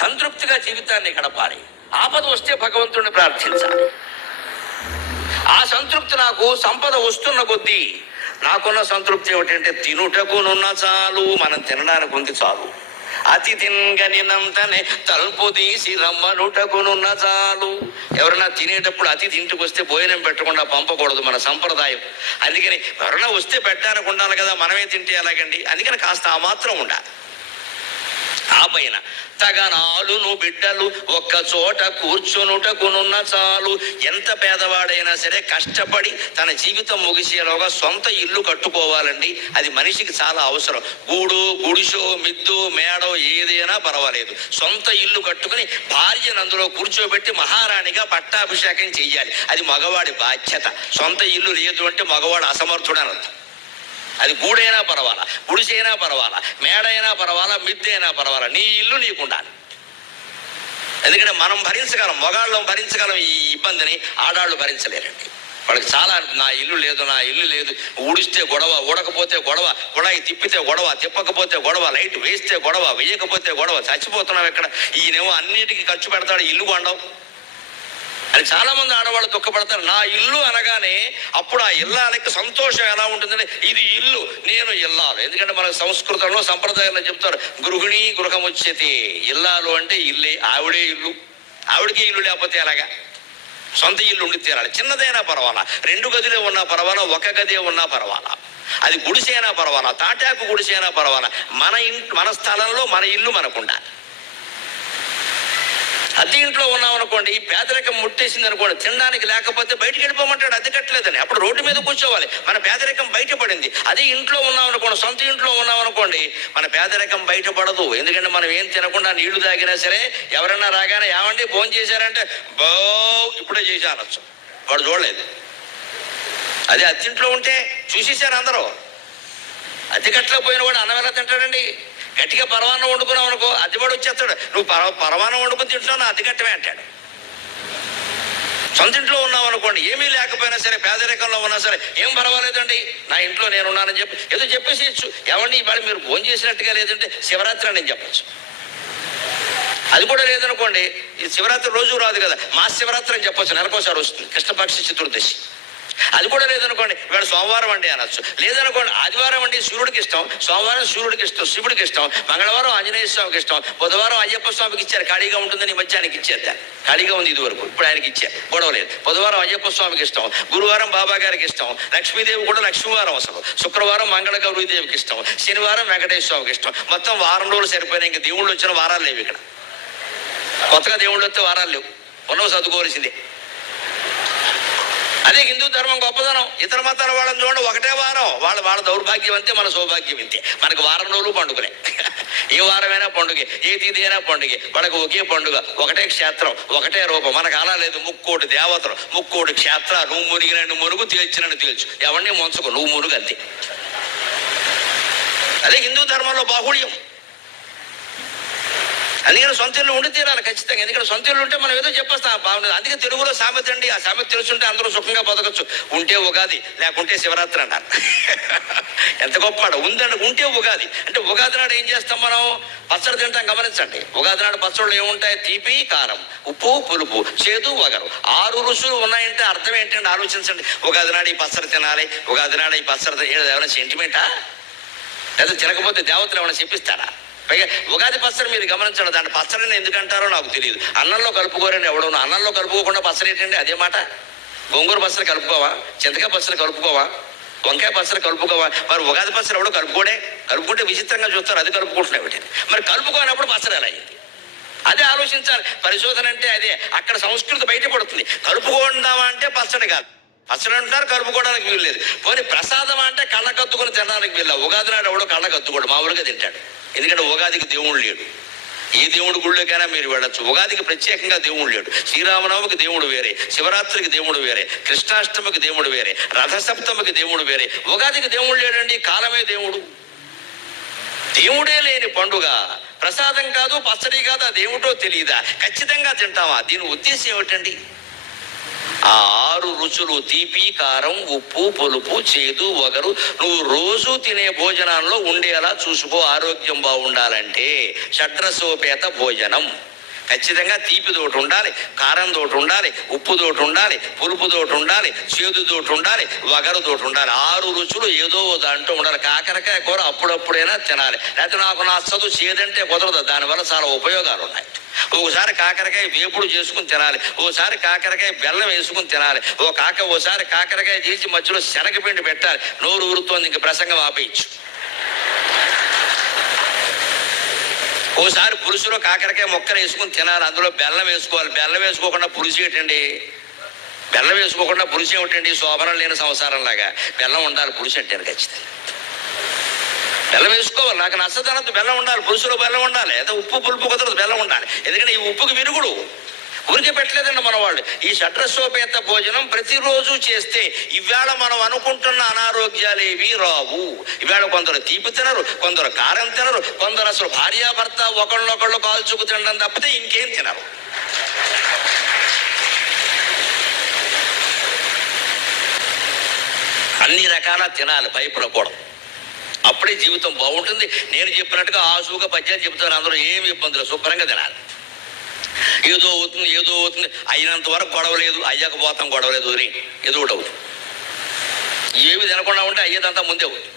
సంతృప్తిగా జీవితాన్ని గడపాలి. ఆపద వస్తే భగవంతుడిని ప్రార్థించాలి. ఆ సంతృప్తి నాకు సంపద వస్తున్న కొద్దీ నాకున్న సంతృప్తి ఏమిటంటే తినుటకునున్న చాలు, మనం తినడానికి ఉంది చాలు. అతి తింగనినంతనే తలుపు తీసి రమ్మనుటకునున్న చాలు. ఎవరైనా తినేటప్పుడు అతిథి ఇంటికి వస్తే భోజనం పెట్టకుండా పంపకూడదు, మన సంప్రదాయం. అందుకని ఎవరైనా వస్తే పెట్టడానికి ఉండాలి కదా, మనమే తింటే ఎలాగండి. అందుకని కాస్త ఆ మాత్రం ఉండాలి. ఆ పైన తగనాలును బిడ్డలు ఒక్క చోట కూర్చునుటకునున్న చాలు. ఎంత పేదవాడైనా సరే కష్టపడి తన జీవితం ముగిసేలోగా సొంత ఇల్లు కట్టుకోవాలండి. అది మనిషికి చాలా అవసరం. గూడు, గుడిసో, మిద్దు, మేడో ఏదైనా పర్వాలేదు, సొంత ఇల్లు కట్టుకుని భార్యను అందులో కూర్చోబెట్టి మహారాణిగా పట్టాభిషేకం చెయ్యాలి. అది మగవాడి బాధ్యత. సొంత ఇల్లు లేదు అంటే మగవాడు అసమర్థుడని అర్థం. అది గూడైనా పర్వాలా, గుడిసైనా పర్వాలా, మేడైనా పర్వాలా, మిద్దైనా పర్వాలా, నీ ఇల్లు నీకు ఉండాలి. ఎందుకంటే మనం భరించగలం, మగాళ్ళం భరించగలం ఈ ఇబ్బందిని, ఆడాళ్ళు భరించలేరండి. వాళ్ళకి చాలా నా ఇల్లు లేదు, నా ఇల్లు లేదు, ఊడిస్తే గొడవ, ఊడకపోతే గొడవ, కుళాయి తిప్పితే గొడవ, తిప్పకపోతే గొడవ, లైట్ వేస్తే గొడవ, వేయకపోతే గొడవ, చచ్చిపోతున్నాం ఇక్కడ. ఈయనేమో అన్నిటికీ ఖర్చు పెడతాడు, ఇల్లు కొండవు అని చాలా మంది ఆడవాళ్ళు దుఃఖపడతారు. నా ఇల్లు అనగానే అప్పుడు ఆ ఇల్లాలకి సంతోషం ఎలా ఉంటుందంటే ఇది ఇల్లు, నేను ఇల్లాలు. ఎందుకంటే మన సంస్కృతంలో సంప్రదాయంలో చెప్తారు గృహిణి గృహముచ్యతే. ఇల్లాలు అంటే ఇల్లే, ఆవిడే ఇల్లు. ఆవిడకి ఇల్లు లేకపోతే ఎలాగా? సొంత ఇల్లు ఉండి తీరాలి. చిన్నదైనా పర్వాలా, 2 గదులే ఉన్నా పర్వాలా, 1 గదే ఉన్నా పర్వాలా, అది గుడిసైనా పర్వాలా, తాటాకు గుడిసైనా పర్వాలా, మన స్థలంలో మన ఇల్లు మనకు ఉండాలి. అద్దె ఇంట్లో ఉన్నాం అనుకోండి, పేదరికం ముట్టేసింది అనుకోండి, తినడానికి లేకపోతే బయటికి వెళ్ళిపోమంటాడు, అద్దె కట్టలేదని. అప్పుడు రోడ్డు మీద కూర్చోవాలి, మన పేదరికం బయటపడింది. అదే ఇంట్లో ఉన్నాం అనుకోండి, సొంత ఇంట్లో ఉన్నాం అనుకోండి, మన పేదరికం బయటపడదు. ఎందుకంటే మనం ఏం తినకుండా నీళ్లు తాగినా సరే ఎవరైనా రాగానే ఏమండి భోజనం చేశారంటే బో ఇప్పుడే చేసి అనొచ్చు, వాడు చూడలేదు. అదే అద్దెంట్లో ఉంటే చూసేశారు అందరూ. అద్దె కట్టలేకపోయిన వాడు అన్నం ఎలా తింటాడండి? గట్టిగా పరమాన్నం వండుకున్నావు అనుకో, అద్దెవాడు వచ్చేస్తాడు, నువ్వు పరమాన్నం వండుకుని తింటున్నావు, అద్దె కట్టమే అంటాడు. సొంత ఇంట్లో ఉన్నావు అనుకోండి, ఏమీ లేకపోయినా సరే, పేదరికంలో ఉన్నా సరే ఏం పర్వాలేదండి, నా ఇంట్లో నేనున్నానని చెప్పి ఏదో చెప్పేసేయచ్చు. ఏమండి ఇవాళ మీరు భోజనం చేసినట్టుగా లేదంటే శివరాత్రి అని చెప్పచ్చు. అది కూడా లేదనుకోండి, ఈ శివరాత్రి రోజు రాదు కదా, మా శివరాత్రి అని చెప్పొచ్చు, నెలకోసారి వస్తుంది, కృష్ణపక్ష చతుర్దశి. అది కూడా లేదనుకోండి, ఇవాళ సోమవారం అండి అనొచ్చు. లేదనుకోండి ఆదివారం అంటే సూర్యుడికి ఇష్టం, సోమవారం సూర్యుడికి ఇష్టం, శివుడికి ఇష్టం, మంగళవారం ఆంజనేయ స్వామికి ఇష్టం, బుధవారం అయ్యప్ప స్వామికి ఇచ్చారు, ఖాళీగా ఉంటుందని మధ్య ఆయనకి ఇచ్చేద్దాం. ఖాళీగా ఉంది ఇది వరకు, ఇప్పుడు ఆయనకి ఇచ్చారు, గొడవ లేదు. బుధవారం అయ్యప్ప స్వామికి ఇష్టం, గురువారం బాబా గారికి ఇష్టం, లక్ష్మీదేవి కూడా లక్ష్మీవారం అసలు, శుక్రవారం మంగళ గౌరీదేవికి ఇష్టం, శనివారం వెంకటేశ్వర స్వామికి ఇష్టం. మొత్తం వారం రోజులు సరిపోయినా ఇంకా దేవుళ్ళు వచ్చిన వారాలు లేవు ఇక్కడ. కొత్తగా దేవుళ్ళు వస్తే వారాలు లేవు, ఉన్నవి చదువుకోవాల్సిందే. అదే హిందూ ధర్మం గొప్పదనం. ఇతర మతాల వాళ్ళని చూడండి, ఒకటే వారం, వాళ్ళ దౌర్భాగ్యం అంతే, మన సౌభాగ్యం ఇంతే. మనకు వారం రోజులు పండుగలే, ఏ వారమైనా పండుగే, ఏ తిథి అయినా పండుగే, వాళ్ళకి ఒకే పండుగ, ఒకటే క్షేత్రం, ఒకటే రూపం. మనకు అలా లేదు, 3 దేవతలు, 3 క్షేత్రాలు. నువ్వు మునిగినట్టు మునుగు, తేల్చినట్టు తేల్చు, ఎవరిని ముంచకు, నువ్వు మునుగు అంతే. అదే హిందూ ధర్మంలో బాహుళ్యం. అందుకని సొంత ఇల్లు ఉండి తీరాలి ఖచ్చితంగా. ఎందుకంటే సొంత ఇల్లు ఉంటే మనం ఏదో చెప్పేస్తాం బాగుండదు. అందుకే తెలుగులో సామెత అండి, ఆ సామెత తెలుసుంటే అందరూ సుఖంగా బతకచ్చు. ఉంటే ఉగాది, లేకుంటే శివరాత్రి అన్నారు. ఎంత గొప్ప మాట. ఉంటే ఉగాది అంటే ఉగాది నాడు ఏం చేస్తాం మనం? పచ్చడి తింటాం. గమనించండి, ఉగాది నాడు పచ్చళ్ళు ఏముంటాయి? తీపి, కారం, ఉప్పు, పులుపు, చేదు, వగరు. 6 రుచులు ఉన్నాయంటే అర్థం ఏంటంటే ఆలోచించండి. ఉగాది నాడు ఈ పచ్చడి తినాలి, ఉగాది నాడు ఈ పచ్చడి ఏమైనా సెంటిమెంటా? లేదా తినకపోతే దేవతలు ఏమైనా చెప్పిస్తారా? పైగా ఉగాది పచ్చడి మీరు గమనించండి, దాంట్లో పచ్చడిని ఎందుకంటారో నాకు తెలియదు. అన్నంలో కలుపుకోరని ఎవడో, అన్నంలో కలుపుకోకుండా పచ్చడి ఏంటండి? అదే మాట. గోంగూర పచ్చడి కలుపుకోవా? చింతకాయ పచ్చడి కలుపుకోవా? వంకాయ పచ్చడి కలుపుకోవా? మరి ఉగాది పచ్చడి ఎవడో కలుపుకుంటే విచిత్రంగా చూస్తారు, అది కలుపుకుంటున్నాయి వీటిని. మరి కలుపుకోనప్పుడు పచ్చడి ఎలా అయింది? అదే ఆలోచించాలి. పరిశోధన అంటే అదే. అక్కడ సంస్కృతి బయటపడుతుంది. కలుపుకుందామా అంటే పచ్చడి కాదు, పచ్చడి అంటారు, కలుపుకోవడానికి వీలు లేదు. పోనీ ప్రసాదం అంటే కళ్ళకత్తుకొని తినడానికి వీళ్ళ. ఉగాది నాడు ఎవడో కళ్ళకత్తుకోడు, మామూలుగా తింటాడు. ఎందుకంటే ఉగాదికి దేవుడు లేడు. ఏ దేవుడి గుళ్ళకైనా మీరు వెళ్ళచ్చు. ఉగాదికి ప్రత్యేకంగా దేవుడు లేడు. శ్రీరామనవమికి దేవుడు వేరే, శివరాత్రికి దేవుడు వేరే, కృష్ణాష్టమికి దేవుడు వేరే, రథసప్తమికి దేవుడు వేరే. ఉగాదికి దేవుడు లేడండి, కాలమే దేవుడు. దేవుడే లేని పండుగ ప్రసాదం కాదు, పచ్చడి కాదు, అదేమిటో తెలియదా? ఖచ్చితంగా తింటావా? దీని ఉద్దేశం ఏమిటండి? ఆ 6 రుచులు, తీపి, కారం, ఉప్పు, పులుపు, చేదు, వగరు, నువ్వు రోజు తినే భోజనాల్లో ఉండేలా చూసుకో. ఆరోగ్యం బాగుండాలంటే షడ్రసోపేత భోజనం. ఖచ్చితంగా తీపిదోటి ఉండాలి, కారంతోటి ఉండాలి, ఉప్పుతోటి ఉండాలి, పులుపుతోటి ఉండాలి, చేదుతోటి ఉండాలి, వగరుతోటి ఉండాలి. 6 రుచులు ఏదో దాంట్లో ఉండాలి. కాకరకాయ కూర అప్పుడప్పుడైనా తినాలి. లేకపోతే నాకు నచ్చదు, చేదంటే కుదరదు. దానివల్ల చాలా ఉపయోగాలు ఉన్నాయి. ఒకసారి కాకరకాయ వేపుడు చేసుకుని తినాలి, ఓసారి కాకరకాయ బెల్లం వేసుకుని తినాలి, ఓసారి కాకరకాయ చేసి మధ్యలో శనగపిండి పెట్టాలి. నోరు ఊరుతోంది, ఇంక ప్రసంగం ఆపేయచ్చు. ఓసారి పులుసులో కాకరకాయ మొక్కలు వేసుకుని తినాలి, అందులో బెల్లం వేసుకోవాలి. బెల్లం వేసుకోకుండా పులుసు ఏంటండి? బెల్లం వేసుకోకుండా పులుసు ఏమిటండి? శోభనం లేని సంసారం లాగా. బెల్లం ఉండాలి పులుసు అంటే ఖచ్చితంగా. బెల్లం వేసుకోవాలి, నాకు నచ్చదనద్దు, బెల్లం ఉండాలి, పులుసులో బెల్లం ఉండాలి. అయితే ఉప్పు పులుపు కుదరదు, బెల్లం ఉండాలి. ఎందుకంటే ఈ ఉప్పుకి విరుగుడు. ఊరికే పెట్టలేదండి మన వాళ్ళు. ఈ షడ్రసోపేత భోజనం ప్రతిరోజు చేస్తే ఇవాళ మనం అనుకుంటున్న అనారోగ్యాలు ఏవి రావు. ఇవాళ కొందరు తీపి తినరు, కొందరు కారం తినరు, కొందరు అసలు భార్యాభర్త ఒకళ్ళొకళ్ళు కాల్చుకు తినడం తప్పితే ఇంకేం తినరు. అన్ని రకాల తినాలి, భయపడకూడదు. అప్పుడే జీవితం బాగుంటుంది. నేను చెప్పినట్టుగా ఆసుగా పద్యాలు చెబుతారు, అందరూ ఏమి ఇబ్బందులు, శుభ్రంగా తినాలి. ఏదో అవుతుంది అయినంత వరకు గొడవలేదు, అయ్యాక పోతాం గొడవలేదు, వదిలి ఏదో ఒకటి అవుతుంది. ఏమి తినకుండా ఉంటే అయ్యేదంతా ముందే అవుతుంది.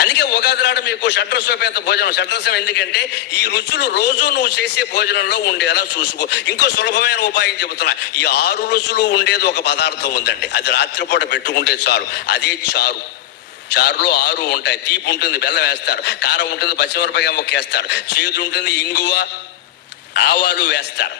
అందుకే ఉగాది నాడు మీకు షడ్రసోపేత భోజనం. షడ్రసం ఎందుకంటే ఈ రుచులు రోజు నువ్వు చేసే భోజనంలో ఉండేలా చూసుకో. ఇంకో సులభమైన ఉపాయం చెబుతున్నా. ఈ 6 రుచులు ఉండేది ఒక పదార్థం ఉందండి, అది రాత్రిపూట పెట్టుకుంటే చాలు. అదే చారు. చారులో 6 ఉంటాయి. తీపి ఉంటుంది, బెల్లం వేస్తారు, కారం ఉంటుంది, పచ్చిమిరపకాయ ముక్క వేస్తారు, చేదు ఉంటుంది, ఇంగువ ఆవాలు వేస్తారు,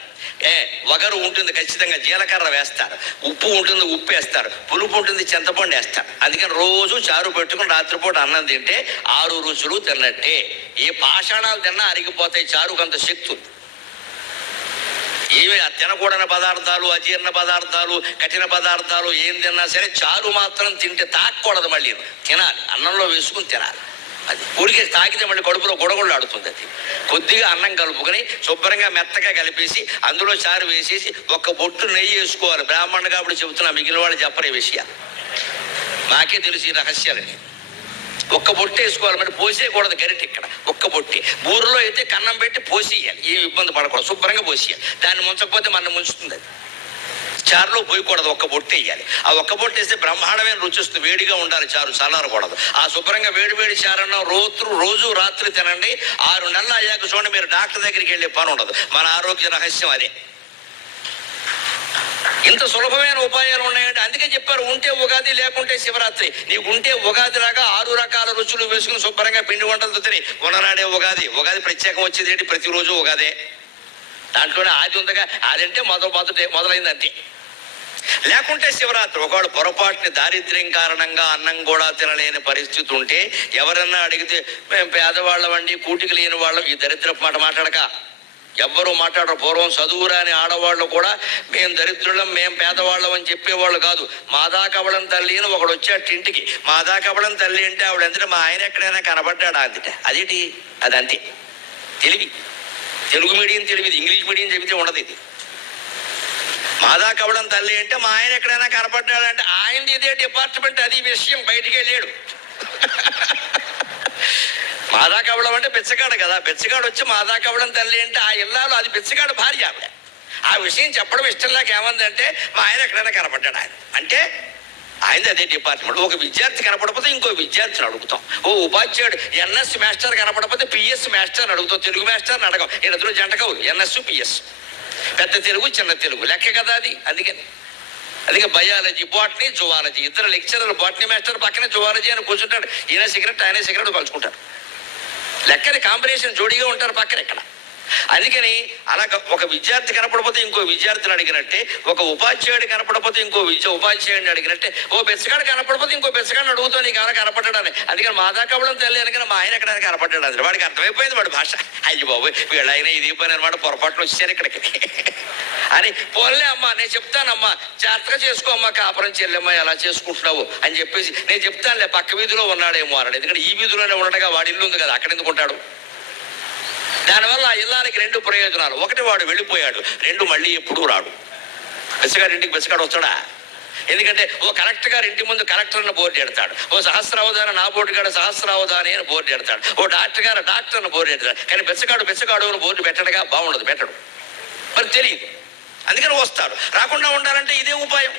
వగరు ఉంటుంది, ఖచ్చితంగా జీలకర్ర వేస్తారు, ఉప్పు ఉంటుంది, ఉప్పు వేస్తారు, పులుపు ఉంటుంది, చింతపండు వేస్తారు. అందుకని రోజు చారు పెట్టుకుని రాత్రిపూట అన్నం తింటే 6 రుచులు తిన్నట్టే. ఏ పాషాణాలు తిన్నా అరిగిపోతాయి, చారుకు అంత శక్తి ఉంది. ఏమి తినకూడని పదార్థాలు, అజీర్ణ పదార్థాలు, కఠిన పదార్థాలు ఏం తిన్నా సరే చారు మాత్రం తింటే తాకూడదు. మళ్ళీ తినాలి, అన్నంలో వేసుకుని తినాలి. అది ఊరికే తాగితే మళ్ళీ కడుపులో గొడగొడలాడుతుంది. అది కొద్దిగా అన్నం కలుపుకొని శుభ్రంగా మెత్తగా కలిపేసి అందులో చారు వేసేసి ఒక్క బొట్టు నెయ్యి వేసుకోవాలి. బ్రాహ్మణుడు కాబట్టి చెబుతున్నా, మిగిలిన వాళ్ళు చెప్పరు ఈ విషయాలు, నాకే తెలుసు ఈ రహస్యాలని. ఒక్క బొట్టు వేసుకోవాలి, మరి పోసేయకూడదు గరిటె. ఇక్కడ ఒక్క బొట్టి. బూరులో అయితే కన్నం పెట్టి పోసేయాలి, ఏమి ఇబ్బంది పడకూడదు, శుభ్రంగా పోసేయాలి. దాన్ని ముంచకపోతే మన ముంచుతుంది. అది చారులో పోయకూడదు, ఒక్క బొట్టు వేయాలి. ఆ ఒక్క బొట్టు వేస్తే బ్రహ్మాండమైన రుచి వస్తుంది. వేడిగా ఉండాలి చారు, చల్లారకూడదు. ఆ శుభ్రంగా వేడి చారన్న రోజు రాత్రి తినండి. 6 నెలలు అయ్యాక చూడండి, మీరు డాక్టర్ దగ్గరికి వెళ్ళే పని ఉండదు. మన ఆరోగ్య రహస్యం అదే. ఇంత సులభమైన ఉపాయాలు ఉన్నాయండి. అందుకే చెప్పారు, ఉంటే ఉగాది లేకుంటే శివరాత్రి. నీకు ఉంటే ఉగాది లాగా 6 రకాల రుచులు వేసుకుని శుభ్రంగా పిండి వంటలతో తిని ఉన్ననాడే ఉగాది. ఉగాది ప్రత్యేకం వచ్చేది ఏంటి? ప్రతిరోజు ఉగాదే. దాంట్లోనే ఆది ఉందిగా, అదంటే మొదలైంది అంతే. లేకుంటే శివరాత్రి. ఒకవేళ పొరపాటుని దారిద్ర్యం కారణంగా అన్నం కూడా తినలేని పరిస్థితి ఉంటే ఎవరన్నా అడిగితే మేము పేదవాళ్ళమండి, కూటికి లేని వాళ్ళం, ఈ దరిద్రపు మాట మాట్లాడక. ఎవ్వరూ మాట్లాడరు. పూర్వం చదువురాని ఆడవాళ్ళు కూడా మేము దరిద్రులం, మేము పేదవాళ్ళం అని చెప్పేవాళ్ళు కాదు. మాదాకవళం తల్లి అని ఒకడు వచ్చాడు ఇంటికి. మాదాకవళం తల్లి అంటే ఆవిడ ఎందుకంటే మా ఆయన ఎక్కడైనా కనబడ్డాడు అందుట. అదేంటి? అదంతే తెలివి. తెలుగు మీడియం తెలివిది, ఇంగ్లీష్ మీడియం చెబితే ఉండదు ఇది. మాదాకవళం తల్లి అంటే మా ఆయన ఎక్కడైనా కనపడ్డాడంటే ఆయనది ఇదే డిపార్ట్మెంట్, అది విషయం, బయటికి వెళ్ళాడు. మాదాకవళం అంటే బిచ్చగాడు కదా. బిచ్చగాడు వచ్చి మాదాకవళం తల్లి అంటే ఆ ఇల్లాలు, అది బిచ్చగాడు భార్య. ఆవిడ ఆ విషయం చెప్పడం ఇష్టం లేక ఏమందంటే మా ఆయన ఎక్కడైనా కనపడ్డాడు ఆయన అంటే ఆయనది అదే డిపార్ట్మెంట్. ఒక విద్యార్థి కనపడకపోతే ఇంకో విద్యార్థిని అడుగుతాం. ఓ ఉపాధ్యాయుడు ఎన్ఎస్ మాస్టర్ కనపడకపోతే పిఎస్ మాస్టర్ అడుగుతాం. తెలుగు మాస్టర్ని అడగం. ఇద్దరు జంటకవు, ఎన్ఎస్ పిఎస్. పెద్ద తెలుగు చిన్న తెలుగు లెక్క కదా అది. అందుకే బయాలజీ, బాటనీ, జువాలజీ, ఇద్దరు లెక్చరర్లు. బాటనీ మాస్టర్ పక్కనే జువాలజీ అని కూర్చుంటాడు. ఈయన సిగరెట్ ఆయన సిగరెట్ కలుసుకుంటారు. లెక్కని కాంబినేషన్ జోడీగా ఉంటారు పక్కన ఇక్కడ. అందుకని అలాగ ఒక విద్యార్థి కనపడపోతే ఇంకో విద్యార్థిని అడిగినట్టే, ఒక ఉపాధ్యాయుడు కనపడపోతే ఇంకో ఉపాధ్యాయుడిని అడిగినట్టే, ఓ బెచ్చగాడు కనపడపోతే ఇంకో బెచ్చగాడిని అడుగుతావు నీకు ఏమైనా కనపడ్డాడని. అందుకని మాదాకవళం తల్లి అనగానే మా ఆయన ఎక్కడైనా కనపడ్డాడు అది. వాడికి అర్థమైపోయింది వాడి భాష. అయ్యి బాబు వీళ్ళైనా ఇది పని అనమాట, పొరపాట్లు వచ్చారు ఇక్కడికి అని. పోన్లే అమ్మా నేను చెప్తానమ్మా, జాగ్రత్తగా చేసుకోమ్మా, కాపురం చెల్లెమ్మా ఎలా చేసుకుంటున్నావు అని చెప్పేసి నేను చెప్తానులే, పక్క వీధిలో ఉన్నాడేమో అన్నాడు. ఎందుకంటే ఈ వీధిలోనే ఉండగా వాడి ఇల్లు ఉంది కదా, అక్కడ ఎందుకు ఉంటాడు. దానివల్ల ఆ ఇల్లానికి 2 ప్రయోజనాలు. ఒకటి, వాడు వెళ్ళిపోయాడు. 2, మళ్ళీ ఎప్పుడూ రాడు. బెచ్చగాడి ఇంటికి బెచ్చగాడు వస్తాడా? ఎందుకంటే ఓ కలెక్టర్ గారు ఇంటి ముందు కలెక్టర్ని బోర్డు ఎడతాడు, ఓ సహస్రావధాన నా బోర్డు గారు సహస్రావధాని అని బోర్డు ఎడతాడు, ఓ డాక్టర్ గారు డాక్టర్ని బోర్డు ఎడతాడు. కానీ బిచ్చగాడు అని బోర్డు పెట్టడుగా, బాగుండదు, పెట్టడు, మరి తెలియదు. అందుకని వస్తాడు. రాకుండా ఉండాలంటే ఇదే ఉపాయం.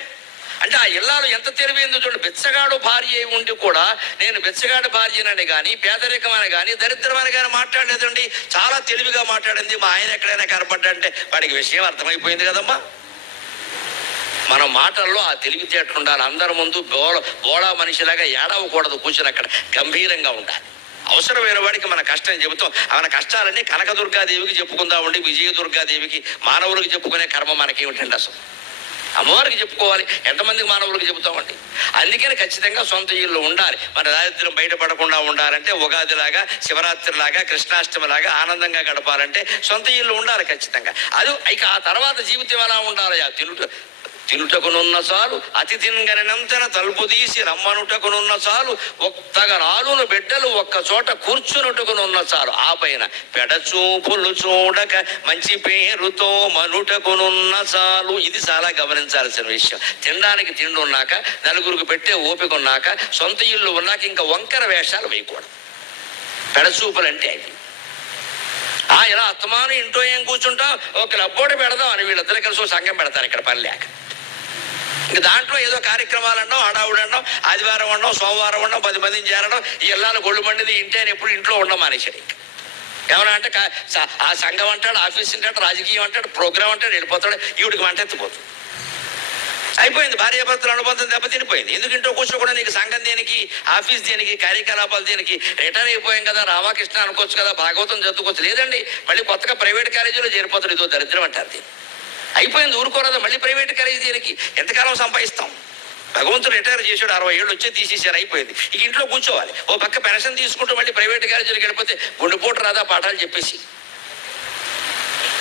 అంటే ఆ ఇల్లాలు ఎంత తెలివైందో చూడండి. బిచ్చగాడు భార్య అయి ఉండి కూడా నేను బిచ్చగాడు భార్యనని కానీ పేదరికమని కానీ దరిద్రమని కానీ మాట్లాడలేదండి. చాలా తెలివిగా మాట్లాడింది. మా ఆయన ఎక్కడైనా కనపడ్డంటే వాడికి విషయం అర్థమైపోయింది కదమ్మా. మన మాటల్లో ఆ తెలివితేటలు ఉండాలి. అందరి ముందు బోళా మనిషిలాగా ఏడవకూడదు, కూర్చొని అక్కడ గంభీరంగా ఉండాలి. అవసరమైన వాడికి మన కష్టం చెబుతాం. మన కష్టాలన్నీ కనకదుర్గాదేవికి చెప్పుకుందామండి, విజయదుర్గాదేవికి. మానవులకు చెప్పుకునే కర్మ మనకేమిటండి అసలు? అమ్మవారికి చెప్పుకోవాలి. ఎంతమందికి మానవులకు చెబుతామండి? అందుకని ఖచ్చితంగా సొంత ఇల్లు ఉండాలి. మన దారిద్ర్యం బయటపడకుండా ఉండాలంటే, ఉగాదిలాగా శివరాత్రిలాగా కృష్ణాష్టమిలాగా ఆనందంగా గడపాలంటే సొంత ఇల్లు ఉండాలి ఖచ్చితంగా. అది ఇక ఆ తర్వాత జీవితం ఎలా ఉండాలి? తినుటకునున్న చాలు అతి తినగనంతన తలుపు తీసి రమ్మనుటకునున్న చాలు ఒక్కగనాలును బిడ్డలు ఒక్క చోట కూర్చునుటకునున్న చాలు ఆ పైన పెడచూపులు చూడక మంచి పేరుతో మనుటకునున్న చాలు. ఇది చాలా గమనించాల్సిన విషయం. తినడానికి తిండి ఉన్నాక, నలుగురికి పెట్టే ఓపిక ఉన్నాక, సొంత ఇల్లు ఉన్నాక ఇంకా వంకర వేషాలు వేయకూడదు. పెడచూపులు అంటే అవి ఇలా అత్తమాను ఇంట్లో ఏం కూర్చుంటాం, ఒక లబ్బోడి పెడదాం అని వీళ్ళిద్దరు కలిసి సంఘం పెడతారు ఇక్కడ పని లేక. ఇంక దాంట్లో ఏదో కార్యక్రమాలు అన్నాం, హడావుడు అన్నాం, ఆదివారం ఉన్నాం, సోమవారం ఉన్నాం, 10 మందిని చేరడం, ఈ ఇళ్ళాలు గొళ్ళు మండిది ఇంటే అని ఎప్పుడు ఇంట్లో ఉండడం మానేశాడు. ఏమన్నా అంటే ఆ సంఘం అంటాడు, ఆఫీస్ అంటాడు, రాజకీయం అంటాడు, ప్రోగ్రామ్ అంటాడు, వెళ్ళిపోతాడు. ఈవిడికి వంట ఎత్తిపోతుంది. అయిపోయింది. భార్యాభర్తలు అనుబంధం దెబ్బతినిపోయింది. ఎందుకు ఇంట్లో కూర్చోకుండా నీకు సంఘం దేనికి, ఆఫీస్ దేనికి, కార్యకలాపాలు దేనికి? రిటైర్ అయిపోయాం కదా, రామకృష్ణ అనుకోవచ్చు కదా, భాగవతం చదువుకోవచ్చు. లేదండి, మళ్ళీ కొత్తగా ప్రైవేట్ కాలేజీలో చేరిపోతాడు. ఇదో దరిద్రం అంటారు. అయిపోయింది, ఊరుకోరాదా? మళ్ళీ ప్రైవేట్ కాలేజీ దేనికి? ఎంతకాలం సంపాదిస్తాం? భగవంతుడు రిటైర్ చేసాడు, 60 ఏళ్ళు వచ్చి తీసేసారు, అయిపోయింది. ఇక ఇంట్లో కూర్చోవాలి. ఓ పక్క పెన్షన్ తీసుకుంటూ మళ్ళీ ప్రైవేట్ కాలేజీలకు వెళ్ళిపోతే గుండెపోటు రాదా పాఠాలు చెప్పేసి?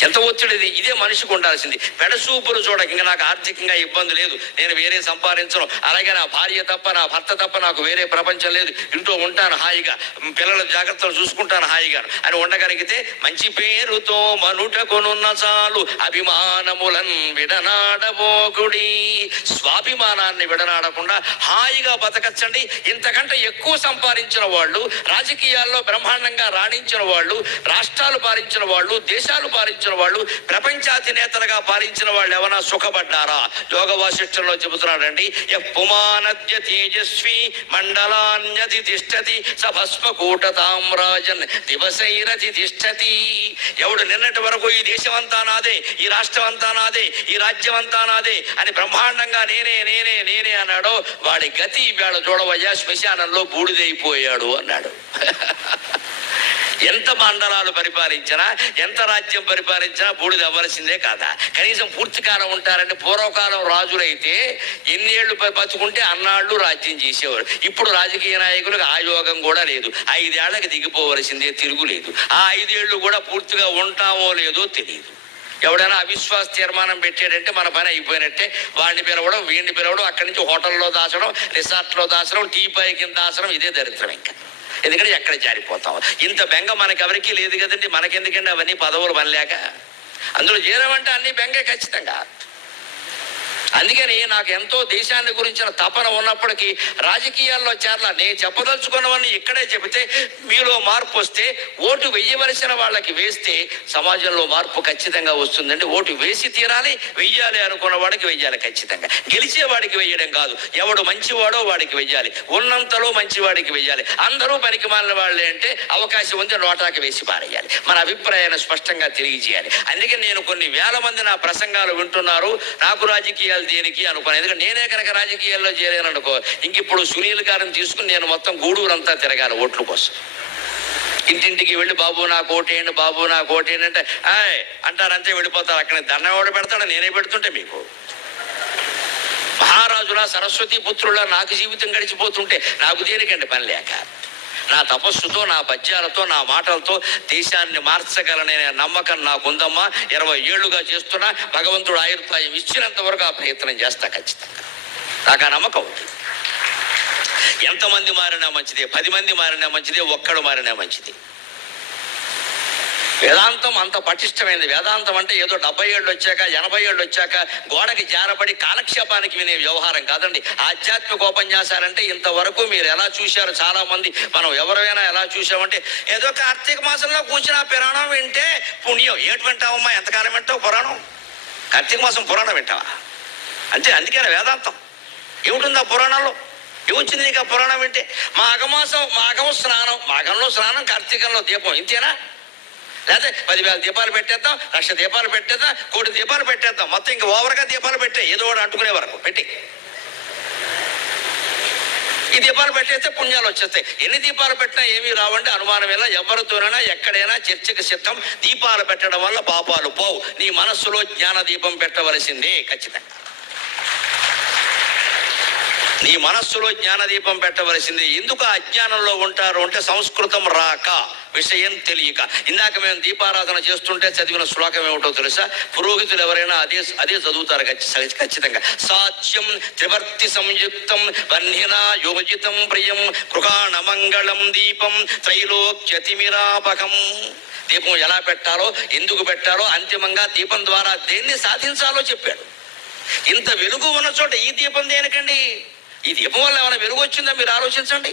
ఎంత ఒత్తిడిది. ఇదే మనిషికి ఉండాల్సింది. పెడసూపులు చూడక ఇంకా నాకు ఆర్థికంగా ఇబ్బంది లేదు, నేను వేరే సంపాదించను, అలాగే నా భార్య తప్ప నా భర్త తప్ప నాకు వేరే ప్రపంచం లేదు, ఇంట్లో ఉంటాను హాయిగా, పిల్లల జాగ్రత్తలు చూసుకుంటాను హాయిగా అని ఉండగలిగితే మంచి పేరుతో మనుటకునున్న చాలు అభిమానములన్ విడనాడబోకుడి. స్వాభిమానాన్ని విడనాడకుండా హాయిగా బతకచ్చండి. ఇంతకంటే ఎక్కువ సంపాదించిన వాళ్ళు, రాజకీయాల్లో బ్రహ్మాండంగా రాణించిన వాళ్ళు, రాష్ట్రాలు పాలించిన వాళ్ళు, దేశాలు పాలించిన వాళ్ళు, ప్రపంచాధినేతలుగా పాలించిన వాళ్ళు ఏమైనా సుఖపడ్డారా? యోగ వాసిష్ఠంలో చెబుతున్నాడండి, పుమానద్య తేజస్వి మండలాన్యతి తిష్టతి సభస్మకూట తామ్రాజన్ దివసైరతి తిష్టతి. ఎవడు నిన్నటి వరకు ఈ దేశం అంతా నాదే, ఈ రాష్ట్రం అంతా నాదే, ఈ రాజ్యం అంతా నాదే అని బ్రహ్మాండంగా నేనే నేనే నేనే అన్నాడో వాడి గతి ఇవాళ చూడవయ్యా, శ్మశానంలో బూడిదైపోయాడు అన్నాడు. ఎంత మండలాలు పరిపాలించినా, ఎంత రాజ్యం పరిపాలించినా బూడిద అవ్వాల్సిందే కాదా? కనీసం పూర్తికాలం ఉంటారంటే పూర్వకాలం రాజులైతే ఎన్నేళ్లు బతుకుంటే అన్నాళ్ళు రాజ్యం చేసేవారు. ఇప్పుడు రాజకీయ నాయకులకు ఆ యోగం కూడా లేదు. 5 ఏళ్లకు దిగిపోవలసిందే, తిరుగులేదు. ఆ 5 ఏళ్ళు కూడా పూర్తిగా ఉంటామో లేదో తెలియదు. ఎవడైనా అవిశ్వాస తీర్మానం పెట్టాడంటే మన పని అయిపోయినట్టే. వాడిని పిలవడం, వీడిని పిలవడం, అక్కడి నుంచి హోటల్లో దాచడం, రిసార్ట్లో దాచడం, టీ పై కింద దాచడం, ఇదే దరిద్రం. ఇంకా ఎందుకంటే ఎక్కడ జారిపోతాం. ఇంత బెంగ మనకెవరికీ లేదు కదండి. మనకెందుకండి అవన్నీ పదవులు పనిలేక? అందులో చేరమంటే అన్ని బెంగే ఖచ్చితంగా. అందుకని నాకు ఎంతో దేశాన్ని గురించిన తపన ఉన్నప్పటికీ రాజకీయాల్లో చేరలా. నేను చెప్పదలుచుకున్నవన్నీ ఇక్కడే చెబితే మీలో మార్పు వస్తే, ఓటు వెయ్యవలసిన వాళ్ళకి వేస్తే సమాజంలో మార్పు ఖచ్చితంగా వస్తుందండి. ఓటు వేసి తీరాలి, వెయ్యాలి అనుకున్న వాడికి వెయ్యాలి ఖచ్చితంగా. గెలిచేవాడికి వెయ్యడం కాదు, ఎవడు మంచివాడో వాడికి వెయ్యాలి, ఉన్నంతలో మంచివాడికి వెయ్యాలి. అందరూ పనికి మాలిన వాళ్ళే అంటే అవకాశం ఉంది, నోటాకి వేసి పారేయాలి. మన అభిప్రాయాన్ని స్పష్టంగా తెలియజేయాలి. అందుకే నేను కొన్ని వేల మంది నా ప్రసంగాలు వింటున్నారు, నాకు రాజకీయాలు దేనికి అనుకున్నాను. ఎందుకంటే నేనే కనుక రాజకీయాల్లో చేరాను అనుకో, ఇంక ఇప్పుడు సునీల్ గారిని తీసుకుని నేను మొత్తం గూడూరంతా తిరగాలి ఓట్ల కోసం. ఇంటింటికి వెళ్ళి బాబు నాకు ఓటేయండి, బాబు నాకు ఓటేయండి అంటే అంటారంతే, వెళ్ళిపోతారు. అక్కడ దండం ఎవడు పెడతాడో నేనే పెడుతుంటే మీకు. మహారాజులా సరస్వతి పుత్రులా నాకు జీవితం గడిచిపోతుంటే నాకు దేనికండి పని లేక? నా తపస్సుతో, నా పద్యాలతో, నా మాటలతో దేశాన్ని మార్చగలనే నమ్మకం నాకుందమ్మా. 20 ఏళ్లుగా చేస్తున్నా. భగవంతుడు ఆయుర్దాయం ఇచ్చినంత వరకు ఆ ప్రయత్నం చేస్తా ఖచ్చితంగా. నాకు ఆ నమ్మకం ఉంది. ఎంతమంది మారినా మంచిదే, 10 మంది మారినా మంచిదే, ఒక్కడు మారినా మంచిది. వేదాంతం అంత పటిష్టమైంది. వేదాంతం అంటే ఏదో 70 ఏళ్ళు వచ్చాక 80 ఏళ్ళు వచ్చాక గోడకి జారబడి కాలక్షేపానికి వినే వ్యవహారం కాదండి. ఆధ్యాత్మిక ఉపన్యాసాలంటే ఇంతవరకు మీరు ఎలా చూశారు? చాలా మంది మనం ఎవరైనా ఎలా చూసామంటే ఏదో కార్తీక మాసంలో కూర్చుని ఆ పురాణం వింటే పుణ్యం. ఏటు వింటావమ్మా? ఎంతకాలం వింటావు పురాణం? కార్తీక మాసం పురాణం వింటావా? అంతే. అందుకనే వేదాంతం ఏమిటుంది ఆ పురాణంలో? ఏమొచ్చింది నీకు ఆ పురాణం వింటే? మాఘం స్నానం, మాఘంలో స్నానం, కార్తీకంలో దీపం, ఇంతేనా? లేకపోతే 10,000 దీపాలు పెట్టేద్దాం, 1,00,000 దీపాలు పెట్టేద్దాం, 1,00,000 దీపాలు పెట్టేద్దాం, మొత్తం ఇంకా ఓవర్గా దీపాలు పెట్టే, ఏదో ఒకటి అంటుకునే వరకు పెట్టి ఈ దీపాలు పెట్టేస్తే పుణ్యాలు వచ్చేస్తాయి. ఎన్ని దీపాలు పెట్టినా ఏమీ రావండి, అనుమానమేలా. ఎవరితోనైనా ఎక్కడైనా చర్చకు సిద్ధం. దీపాలు పెట్టడం వల్ల పాపాలు పోవు. నీ మనస్సులో జ్ఞాన దీపం పెట్టవలసిందే ఖచ్చితంగా. నీ మనస్సులో జ్ఞానదీపం పెట్టవలసింది. ఎందుకు అజ్ఞానంలో ఉంటారు అంటే సంస్కృతం రాక, విషయం తెలియక. ఇందాక మేము దీపారాధన చేస్తుంటే చదివిన శ్లోకం ఏమిటో తెలుసా? పురోహితులు ఎవరైనా అదే చదువుతారు ఖచ్చితంగా. సాధ్యం త్రివర్తి సంయుక్తం వన్హినా యోజితం ప్రియం కృకాణ మంగళం దీపం త్రైలోక్యతిమిరాపకం. దీపం ఎలా పెట్టాలో, ఎందుకు పెట్టాలో, అంతిమంగా దీపం ద్వారా దేన్ని సాధించాలో చెప్పాడు. ఇంత వెలుగు ఉన్న చోట ఈ దీపం దేనికండి? ఈ దీపం వల్ల ఏమైనా వెలుగు వచ్చిందా? మీరు ఆలోచించండి.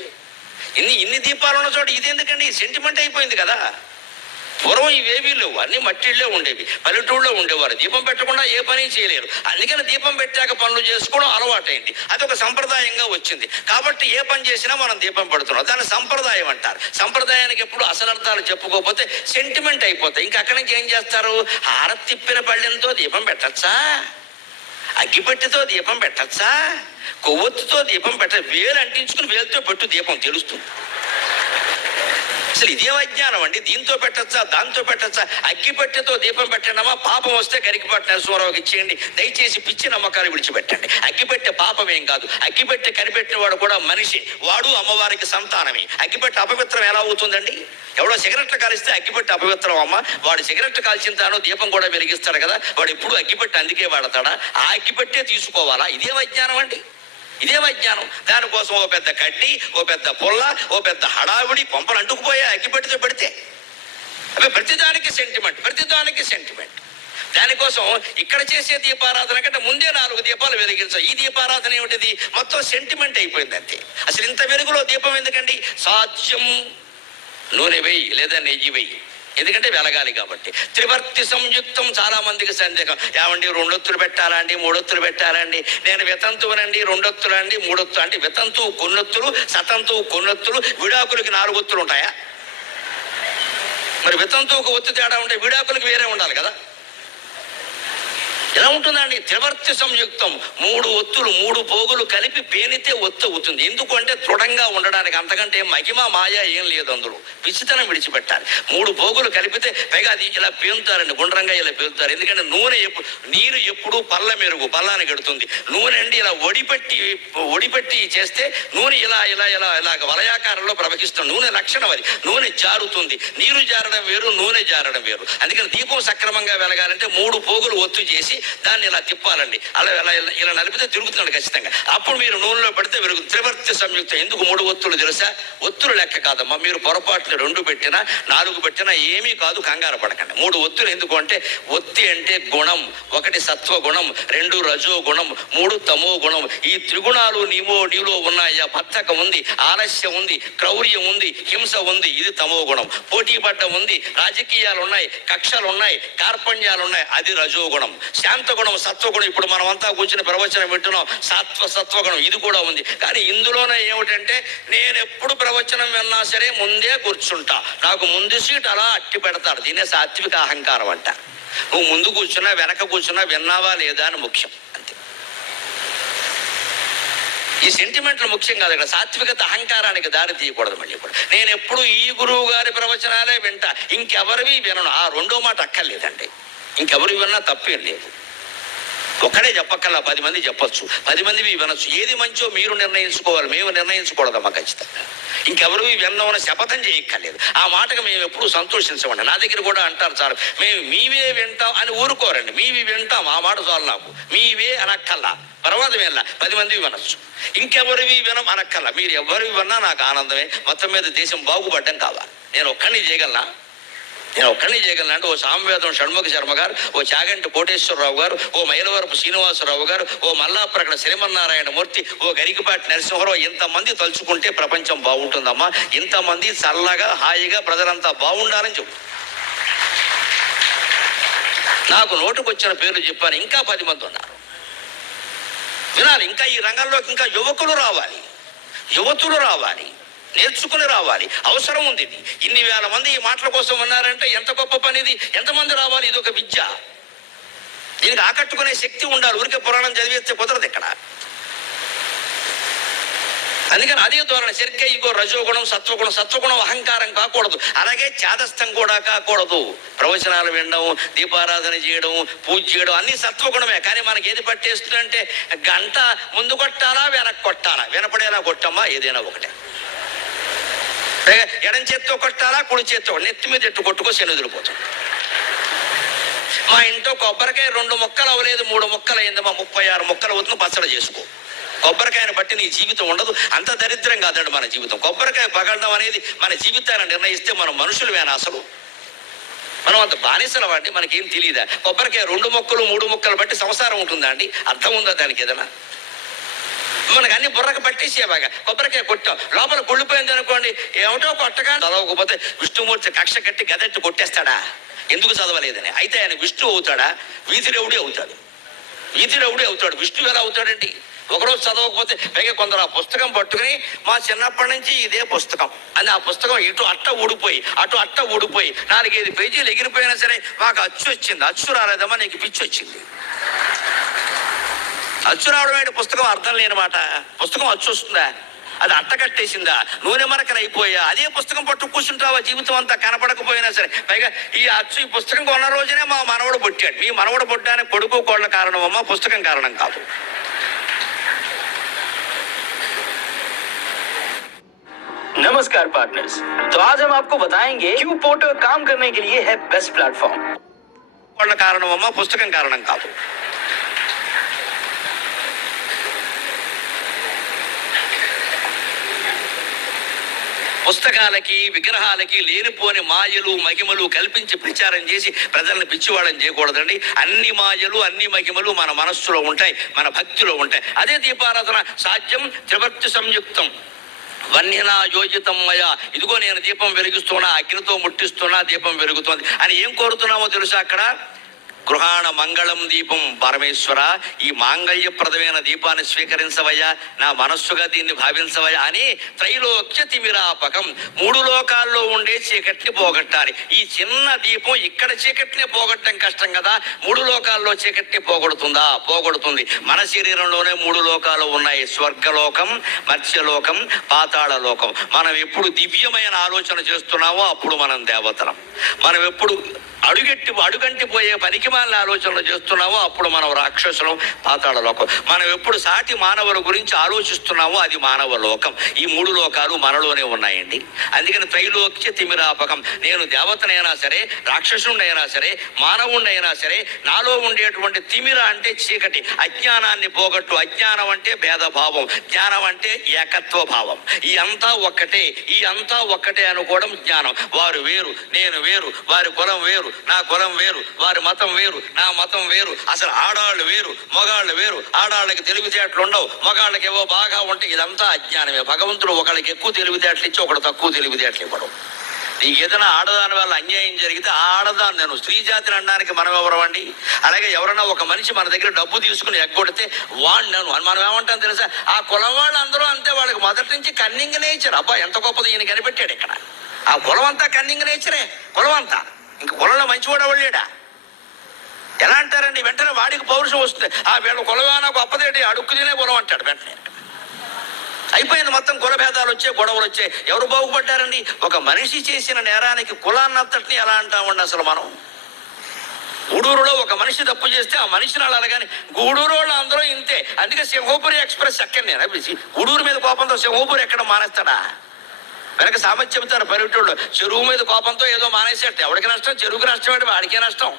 ఇన్ని దీపాలు ఉన్న చోట ఇది ఎందుకండి? సెంటిమెంట్ అయిపోయింది కదా. పూర్వం ఇవేవీ లేవు, అన్ని మట్టిళ్ళే ఉండేవి, పల్లెటూళ్ళలో ఉండేవారు. దీపం పెట్టకుండా ఏ పని చేయలేరు. అందుకని దీపం పెట్టాక పనులు చేసుకోవడం అలవాటైంది. అది ఒక సంప్రదాయంగా వచ్చింది. కాబట్టి ఏ పని చేసినా మనం దీపం పెడుతున్నాం. దాన్ని సంప్రదాయం అంటారు. సంప్రదాయానికి ఎప్పుడు అసలర్థాలు చెప్పుకోకపోతే సెంటిమెంట్ అయిపోతాయి. ఇంకా అక్కడి నుంచి ఏం చేస్తారు? హారతి తిప్పిన పళ్ళెంతో దీపం పెట్టచ్చా? అగ్గిపెట్టితో దీపం పెట్టచ్చా? కొవ్వొత్తుతో దీపం వేలు అంటించుకుని వేలుతో పెట్టు, దీపం తెలుస్తుంది. అసలు ఇదేం అజ్ఞానం అండి? దీంతో పెట్టచ్చా, దాంతో పెట్టచ్చా? అగ్గిపెట్టెతో దీపం పెట్టండమా? పాపం వస్తే గరికిపాటి నరసింహారావుకి ఇచ్చేయండి. దయచేసి పిచ్చి నమ్మకాలు విడిచిపెట్టండి. అగ్గిపెట్టె పాపమేం కాదు. అగ్గిపెట్టె కనిపెట్టిన వాడు కూడా మనిషి, వాడు అమ్మవారికి సంతానమే. అగ్గిపెట్టె అపవిత్రం ఎలా అవుతుందండి? ఎవడో సిగరెట్లు కాలిస్తే అగ్గిపెట్టె అపవిత్రం అమ్మ. వాడు సిగరెట్లు కాల్చిన తాను దీపం కూడా వెలిగిస్తాడు కదా, వాడు ఎప్పుడు అగ్గిపెట్టె అందుకే వాడతాడా? ఆ అగ్గిపెట్టే తీసుకోవాలా? ఇదేం అజ్ఞానం అండి? ఇదేం అజ్ఞానం? దానికోసం ఓ పెద్ద కడ్డి, ఓ పెద్ద పుల్ల, ఓ పెద్ద హడావిడి, కొంపలు అంటుకుపోయా అగ్గిపెట్టితో పెడితే. అవి ప్రతిదానికి సెంటిమెంట్. దానికోసం ఇక్కడ చేసే దీపారాధన కంటే ముందే 4 దీపాలు వెలిగించాలి. ఈ దీపారాధన ఏమిటిది? మొత్తం సెంటిమెంట్ అయిపోయింది అంతే. అసలు ఇంత వెలుగులో దీపం ఎందుకండి? సాధ్యం నూనె వేయి లేదా నెయ్యి వేయి, ఎందుకంటే వెలగాలి కాబట్టి. త్రివర్తి సంయుక్తం. చాలా మందికి సందేహం, ఏమండి 2 ఒత్తులు పెట్టాలండి, 3 ఒత్తులు పెట్టాలండి? నేను వితంతువునండి, 2 ఒత్తులు అండి, 3 ఒత్తులు అంటే వితంతువు కొన్నొత్తులు, సతంతువు కొన్నొత్తులు, విడాకులకి 4 ఒత్తులు ఉంటాయా? మరి వితంతువుకు ఒత్తు తేడా ఉంటే విడాకులకు వేరే ఉండాలి కదా. ఎలా ఉంటుందండి? త్రివర్తి సంయుక్తం. 3 ఒత్తులు, 3 పోగులు కలిపి పేనితే ఒత్తు అవుతుంది. ఎందుకు అంటే దృఢంగా ఉండడానికి. అంతకంటే మహిమ మాయ ఏం లేదు అందులో. పిచ్చితనం విడిచిపెట్టాలి. 3 పోగులు కలిపితే పైగా అది ఇలా పేలుతారండి, గుండ్రంగా ఇలా పేలుతారు. ఎందుకంటే నీరు ఎప్పుడు పల్ల మెరుగు, పల్లానికి ఎడుతుంది. నూనె అండి ఇలా ఒడిపెట్టి చేస్తే నూనె ఇలాగ వలయాకారంలో ప్రవహిస్తుంది. నూనె లక్షణం అది. నూనె జారుతుంది. నీరు జారడం వేరు, నూనె జారడం వేరు. అందుకని దీపం సక్రమంగా వెలగాలంటే 3 పోగులు ఒత్తు చేసి దాన్ని ఇలా తిప్పాలండి. ఇలా నలిపితే తిరుగుతున్నాడు ఖచ్చితంగా. అప్పుడు మీరు నూనెలో పెడితే వెలుగు. త్రివర్తి సంయుక్తం. ఎందుకు 3 ఒత్తులు తెలుసా? ఒత్తులు లెక్క కాదమ్మా. మీరు పొరపాట్లు 2 పెట్టినా 4 పెట్టినా ఏమీ కాదు, కంగారు పడకండి. 3 ఒత్తులు ఎందుకు అంటే ఒత్తి అంటే గుణం. 1 సత్వ గుణం, 2 రజో గుణం, 3 తమో గుణం. ఈ త్రిగుణాలు నీలో ఉన్నాయా? బద్ధకం ఉంది, ఆలస్యం ఉంది, క్రౌర్యం ఉంది, హింస ఉంది, ఇది తమో గుణం. పోటీ పడ్డ ఉంది, రాజకీయాలు ఉన్నాయి, కక్షలు ఉన్నాయి, కార్పణ్యాలు ఉన్నాయి, అది రజోగుణం. శాంతగుణం, సత్వగుణం. ఇప్పుడు మనం అంతా కూర్చుని ప్రవచనం వింటున్నాం, సత్వగుణం ఇది కూడా ఉంది. కానీ ఇందులోనే ఏమిటంటే నేను ఎప్పుడు ప్రవచనం విన్నా సరే ముందే కూర్చుంటా, నాకు ముందు సీట్ అలా అట్టి పెడతారు. దీనే సాత్విక అహంకారం అంట. నువ్వు ముందు కూర్చున్నా వెనక కూర్చున్నా విన్నావా లేదా అని ముఖ్యం అంతే. ఈ సెంటిమెంట్లు ముఖ్యం కాదు. ఇక్కడ సాత్వికత అహంకారానికి దారి తీయకూడదు. మళ్ళీ కూడా నేను ఎప్పుడు ఈ గురువు గారి ప్రవచనాలే వింటా, ఇంకెవరివి వినను. ఆ 2వ మాట అక్కర్లేదండి. ఇంకెవరు విన్నా తప్పేం లేదు. ఒక్కడే చెప్పక్కల్లా, 10 మంది చెప్పచ్చు, 10 మంది వినొచ్చు. ఏది మంచో మీరు నిర్ణయించుకోవాలి, మేము నిర్ణయించకూడదమ్మా ఖచ్చితంగా. ఇంకెవరు విన్నామని శపథం చేయక్కర్లేదు. ఆ మాటకు మేము ఎప్పుడు సంతోషించమండి. నా దగ్గర కూడా అంటారు సార్, మేము మీవే వింటాం అని ఊరుకోరండి. మీవి వింటాం, ఆ మాట చాలు నాకు. మీవే అనక్కల్లా, పర్వాదం వెళ్ళా, 10 మంది వినొచ్చు. ఇంకెవరివి వినం అనక్కల్లా. మీరు ఎవరివి విన్నా నాకు ఆనందమే. మొత్తం మీద దేశం బాగుపడ్డం కావాలి. నేను ఒక్కడిని చేయగలనా? నేను ఒక్కడిని చేయగలను. ఓ సామవేదం షణ్ముఖ శర్మ గారు, ఓ చాగంటి కోటేశ్వరరావు గారు, ఓ మైలవరపు శ్రీనివాసరావు గారు, ఓ మల్లాప్రగడ శ్రీమన్నారాయణ మూర్తి, ఓ గరికపాటి నరసింహరావు, ఇంతమంది తలుచుకుంటే ప్రపంచం బాగుంటుందమ్మా. ఇంతమంది చల్లగా హాయిగా ప్రజలంతా బాగుండాలని చెప్పు. నాకు నోటుకొచ్చిన పేర్లు చెప్పాను, ఇంకా 10 మంది ఉన్నారు. వినాలి. ఇంకా ఈ రంగంలోకి ఇంకా యువకులు రావాలి, యువతులు రావాలి, నేర్చుకుని రావాలి. అవసరం ఉంది. ఇది ఇన్ని వేల మంది ఈ మాటల కోసం ఉన్నారంటే ఎంత గొప్ప పని ఇది. ఎంతమంది రావాలి? ఇది ఒక విద్య. దీనికి ఆకట్టుకునే శక్తి ఉండాలి. ఊరికే పురాణం చదివేస్తే కుదరదు ఇక్కడ. అందుకని అదే ధోరణి. సరిగ్గా ఇగో రజోగుణం, సత్వగుణం. సత్వగుణం అహంకారం కాకూడదు, అలాగే చాదస్తం కూడా కాకూడదు. ప్రవచనాలు వినడం, దీపారాధన చేయడం, పూజ చేయడం అన్ని సత్వగుణమే. కానీ మనకి ఏది పట్టేస్తుందంటే గంట ముందు కొట్టాలా వెనక్కి కొట్టాలా, వినపడేలా కొట్టమ్మా, ఏదైనా ఒకటే. ఎడం చేత్తో కొట్టాలా కుడి చేత్తో, నెత్తి మీద ఎట్టు కొట్టుకో శని వదిలిపోతాం. మా ఇంట్లో కొబ్బరికాయ 2 ముక్కలు అవ్వలేదు, 3 ముక్కలు అయింది, మా 36 ముక్కలు అవుతుంది, పచ్చడి చేసుకో. కొబ్బరికాయను బట్టి నీ జీవితం ఉండదు. అంత దరిద్రం కాదండి మన జీవితం. కొబ్బరికాయ పగలడం అనేది మన జీవితాన్ని నిర్ణయిస్తే మనం మనుషులమేనా అసలు? మనం అంత బానిసల వాడిని, మనకేం తెలియదా? కొబ్బరికాయ 2 ముక్కలు 3 ముక్కలు బట్టి సంసారం ఉంటుందా అండి? అర్థం ఉందా దానికి ఏదైనా? మనకు అన్ని బుర్రకు పట్టేసేవాగా. కొబ్బరికాయ కొట్టాం, లోపల కుళ్ళిపోయింది అనుకోండి, ఏమిటో కొట్టగా చదవకపోతే విష్ణుమూర్తి కక్ష కట్టి గదెట్టు కొట్టేస్తాడా? ఎందుకు చదవలేదని. అయితే ఆయన విష్ణు అవుతాడా? వీధిరవుడే అవుతాడు. వీధిరవుడే అవుతాడు. విష్ణు ఎలా అవుతాడండి? ఒకరోజు చదవకపోతే. పైగా కొందరు ఆ పుస్తకం పట్టుకుని మా చిన్నప్పటి నుంచి ఇదే పుస్తకం అని ఆ పుస్తకం ఇటు అట్ట ఊడిపోయి అటు అట్ట ఊడిపోయి 4-5 పేజీలు ఎగిరిపోయినా సరే మాకు అచ్చు వచ్చింది. అచ్చు రాలేదమ్మా, నీకు పిచ్చి వచ్చింది. అచ్చు రావడం పుస్తకం అర్థం లేని మాట. పుస్తకం అచ్చు వస్తుందా? అది అట్ట కట్టేసిందా? నూనె మరకలు అయిపోయా? అదే పుస్తకం పట్టు కూర్చుంటావా జీవితం అంతా కనపడకపోయినా సరే? పైగా ఈ అచ్చు, ఈ పుస్తకం కొన్న రోజునే మా మనవడు పుట్టాడు. మీ మనవడు పుట్టానే కొడుకు కోళ్ళ కారణం అమ్మా, పుస్తకం కారణం కాదు. नमस्कार पार्टनर्स, तो आज हम आपको बताएंगे क्यों पोर्टर काम करने के लिए है बेस्ट प्लेटफॉर्म। कोళ్ళ కారణం అమ్మా, పుస్తకం కారణం కాదు. పుస్తకాలకి విగ్రహాలకి లేనిపోని మాయలు మహిమలు కల్పించి ప్రచారం చేసి ప్రజల్ని పిచ్చివాళ్ళని చేయకూడదండి. అన్ని మాయలు అన్ని మహిమలు మన మనస్సులో ఉంటాయి, మన భక్తిలో ఉంటాయి. అదే దీపారాధన. సాధ్యం త్రివర్తి సంయుక్తం వన్యనా యోజితం మయా. ఇదిగో నేను దీపం వెలిగిస్తున్నా, అగ్నితో ముట్టిస్తున్నా, దీపం వెలుగుతోంది అని ఏం కోరుతున్నామో తెలుసా? అక్కడ గృహాణ మంగళం దీపం. పరమేశ్వర, ఈ మాంగళ్యప్రదమైన దీపాన్ని స్వీకరించవయ్యా, నా మనస్సుగా దీన్ని భావించవయ్యా అని త్రైలోక్య తిమిరాపకం. 3 లోకాల్లో ఉండే చీకటిని పోగొట్టాలి. ఈ చిన్న దీపం ఇక్కడ చీకటిని పోగొట్టడం కష్టం కదా, 3 లోకాల్లో చీకటిని పోగొడుతుందా? పోగొడుతుంది. మన శరీరంలోనే 3 లోకాలు ఉన్నాయి: స్వర్గలోకం, మత్స్యలోకం, పాతాళ లోకం. మనం ఎప్పుడు దివ్యమైన ఆలోచన చేస్తున్నామో అప్పుడు మనం దేవతలం. మనం ఎప్పుడు అడుగంటిపోయే పనికిమాలిన ఆలోచనలు చేస్తున్నామో అప్పుడు మనం రాక్షసులం, పాతాళ లోకం. మనం ఎప్పుడు సాటి మానవుల గురించి ఆలోచిస్తున్నామో అది మానవ లోకం. ఈ 3 లోకాలు మనలోనే ఉన్నాయండి. అందుకని త్రైలోక్య తిమిరాపకం. నేను దేవతనైనా సరే, రాక్షసుండైనా సరే, మానవుండైనా సరే, నాలో ఉండేటువంటి తిమిర అంటే చీకటి, అజ్ఞానాన్ని పోగొట్టు. అజ్ఞానం అంటే భేదభావం, జ్ఞానం అంటే ఏకత్వ భావం. ఈ అంతా ఒక్కటే, ఈ అంతా ఒక్కటే అనుకోవడం జ్ఞానం. వారు వేరు, నేను వేరు, వారి కులం వేరు, నా కులం వేరు, వారి మతం వేరు, నా మతం వేరు, అసలు ఆడాళ్ళు వేరు, మగాళ్ళు వేరు, ఆడాళ్ళకి తెలివితేటలు ఉండవు, మగాళ్ళకి ఏవో బాగా ఉంటే ఇదంతా అజ్ఞానమే. భగవంతుడు ఒకళ్ళకి ఎక్కువ తెలివితేటలు ఇచ్చి ఒకడు తక్కువ తెలివితేటలు ఇవ్వడం. నీకు ఏదైనా ఆడదాని వల్ల అన్యాయం జరిగితే ఆ ఆడదాన్ని, నేను స్త్రీ జాతిని అనడానికి మనం ఎవరమండి? అలాగే ఎవరైనా ఒక మనిషి మన దగ్గర డబ్బు తీసుకుని ఎగ్గొడితే వాడినను మనం ఏమంటాం తెలుసా? ఆ కులం వాళ్ళు అందరూ అంతే, వాళ్ళకి మొదటి నుంచి కన్నింగ్ నేచర్. అబ్బా ఎంత గొప్పది ఈయన కనిపెట్టాడు ఇక్కడ. ఆ కులం అంతా కన్నింగ్ నేచరే, కులం అంతా. ఇంక కులంలో మంచివాడు వాళ్ళేడా? ఎలా అంటారండి? వెంటనే వాడికి పౌరుషం వస్తుంది. ఆ వీళ్ళ కులమా, నాకు అప్పదేటి, అడుక్కు తినే కులం అంటాడు వెంటనే. అయిపోయింది మొత్తం. కుల భేదాలు వచ్చాయి, గొడవలు వచ్చాయి. ఎవరు బాగుపడ్డారండి? ఒక మనిషి చేసిన నేరానికి కులాన్నంతటిని ఎలా అంటామండి అసలు మనం? గూడూరులో ఒక మనిషి తప్పు చేస్తే ఆ మనిషిని అలా కానీ గూడూరు వాళ్ళు అందరూ ఇంతే. అందుకే సింహపురి ఎక్స్ప్రెస్ ఎక్కడ నేను గూడూరు మీద కోపంతో సింహపురి ఎక్కడ మానేస్తాడా? వెనక సామెత చెబుతారు పల్లెటూళ్ళు, చెరువు మీద కోపంతో ఏదో మానేసేట. ఎవరికి నష్టం? చెరువుకి నష్టం అంటే వాడికే నష్టం.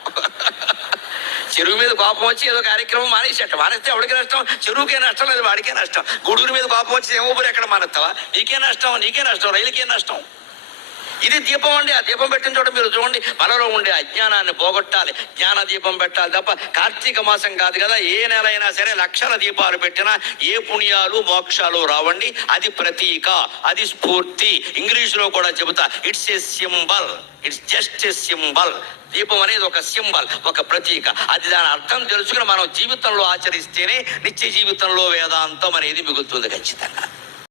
చెరువు మీద కోపం వచ్చి ఏదో కార్యక్రమం మానేసేట. మానేస్తే ఎవరికి నష్టం? చెరువుకే నష్టం, లేదు వాడికే నష్టం. గూడూరు మీద కోపం వచ్చి సింహపురి ఎక్కడ మానేస్తావా? నీకే నష్టం, నీకే నష్టం, రైలుకే నష్టం. ఇది దీపం అండి. ఆ దీపం పెట్టిన చోట మీరు చూడండి, మనలో ఉండే అజ్ఞానాన్ని పోగొట్టాలి, జ్ఞాన దీపం పెట్టాలి తప్ప కార్తీక మాసం కాదు కదా. ఏ నెల అయినా సరే లక్షల దీపాలు పెట్టినా ఏ పుణ్యాలు మోక్షాలు రావండి. అది ప్రతీక, అది స్ఫూర్తి. ఇంగ్లీష్లో కూడా చెబుతా, it's a symbol, it's just a symbol. దీపం అనేది ఒక సింబల్, ఒక ప్రతీక. అది దాని అర్థం తెలుసుకుని మనం జీవితంలో ఆచరిస్తేనే నిత్య జీవితంలో వేదాంతం అనేది మిగులుతుంది ఖచ్చితంగా.